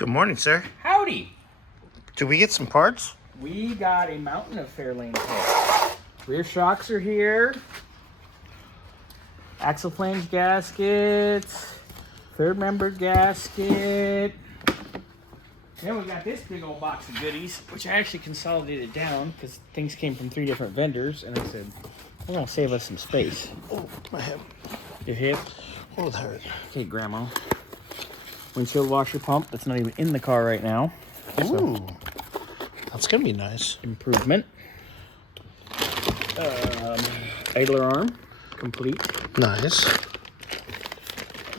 Good morning, sir. Howdy! Did we get some parts? We got a mountain of Fairlane parts. Rear shocks are here. Axle flange gaskets. Third member gasket. Then we got this big old box of goodies, which I actually consolidated down because things came from 3 different vendors, and I said, we're gonna save us some space. Oh, my hip. Your hip? Oh, that hurt. Okay, Grandma. Windshield washer pump that's not even in the car right now. Ooh, that's gonna be nice. Improvement. Idler arm, complete. Nice.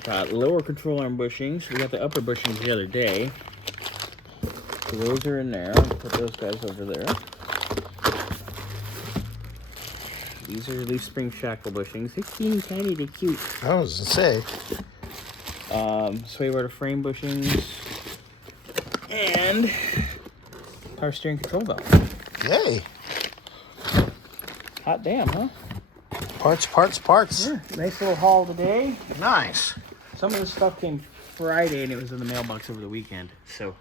Got lower control arm bushings. We got the upper bushings the other day. So those are in there. I'll put those guys over there. These are leaf spring shackle bushings. They're teeny tiny, they're cute. I was gonna say. Sway bar to frame bushings. And power steering control valve. Yay. Hot damn, huh? Parts. Yeah, nice little haul today. Nice. Some of the stuff came Friday and it was in the mailbox over the weekend. So,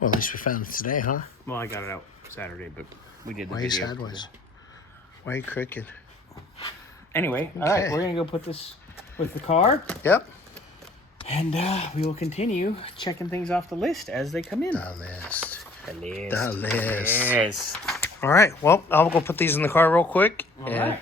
Well, at least we found it today, huh? well, I got it out Saturday, but we did the Why are you video. sideways? Why are you crooked? Anyway, all right, we're gonna go put this with the car, Yep. and we will continue checking things off the list as they come in. The list. The list. The list. Yes. All right. Well, I'll go put these in the car real quick. All right.